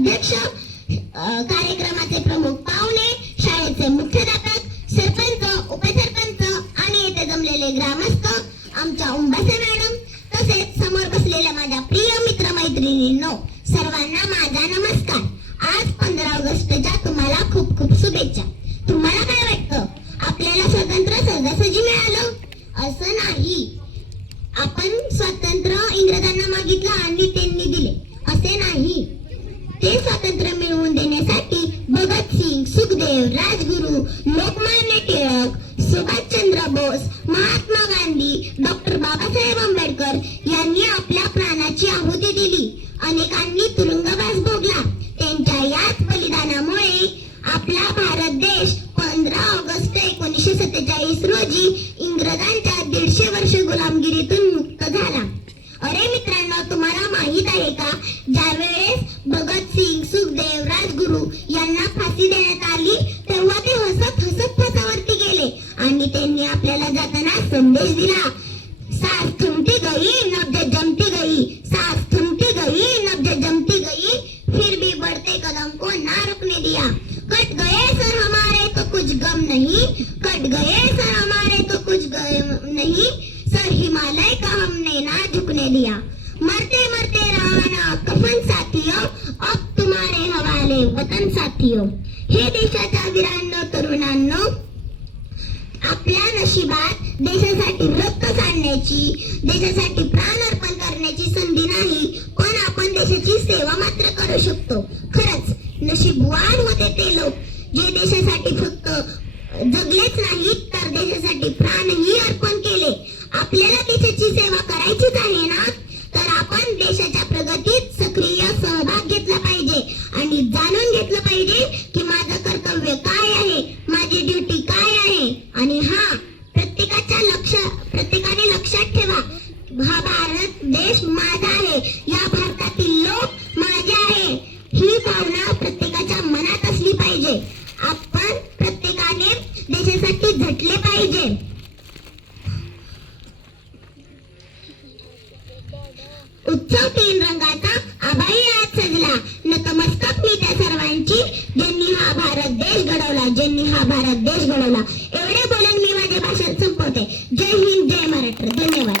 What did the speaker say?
अध्यक्ष कार्यक्रमाचे प्रमुख पाहुणे शाळेचे मुख्याध्यापक सरपंच उपसरपंच आणि येथे जमलेले ग्रामस्थ आमच्या उंबासे मॅडम तसेच समोर बसलेल्या माझ्या प्रिय मित्र मैत्रिणींनो सर्वांना माझा नमस्कार. आज पंधरा ऑगस्टच्या तुम्हाला खूप खूप शुभेच्छा. तुम्हाला काय वाटतं? आपल्याला स्वतंत्र सहजासहजी मिळालं? असं नाही. आपण स्वातंत्र्य इंग्रजांना मागितलं आणि त्यांनी दिले. असे नाही. सिंग सुखदेव राजगुरू लोकमान्य टिळक सुभाषचंद्र बोस महात्मा गांधी डॉक्टर बाबासाहेब आंबेडकर यांनी आपल्या प्राणाची आहुती दिली. अनेकांनी तुरुंगवास भोगला. त्यांच्या याच बलिदानामुळे आपला भारत देश पंधरा ऑगस्ट एकोणीसशे सत्तेचाळीस रोजी इंग्रजांच्या दीडशे वर्ष गुलामगिरीतून मुक्त झाला. अरे मित्रांनो तुम्हाला माहीत आहे का? ज्यावेळेस भगतसिंग सुखदेव राजगुरू यांना आणि त्यांनी आपल्याला जाताना संदेश दिला. सास थमती गई, नब्ज जमती गई. सास थमती गई, नब्ज जमती गई. फिर भी बढ़ते कदम को ना रुकने दिया. कट गए सर हमारे तो कुछ गम नहीं. कट गए सर हमारे तो कुछ गम नहीं. सर हिमालय का हमने ना झुकने दिया. मरते मरते रहाना कफन साथियों, अब तुम्हारे हवाले वतन साथियों. हे देशाच्या वीरांनो करण्याची देशासाठी प्राण अर्पण करण्याची संधी नाही पण आपण देशाची सेवा मात्र करू शकतो. खरंच नशीबवान होते ते लोक. जे देशासाठी फक्त जगलेच नाही तर देशासाठी प्राणही अर्पण केले. आपल्याला देशाची सेवा करायचीच आहे ना? तर आपण देशाच्या प्रगतीत सक्रिय सहभाग घेतला पाहिजे. आणि जाणून घेतलं पाहिजे की माझं कर्तव्य काय आहे माझी ड्युटी काय आहे. आणि हा भेटले पाहिजे. उत्सव तीन रंगाचा आभाई आज सजला. नतमस्तक मी त्या सर्वांची. ज्यांनी हा भारत देश घडवला ज्यांनी हा भारत देश घडवला. एवढे बोलून मी माझे भाषण संपवते. जय हिंद जय महाराष्ट्र. धन्यवाद.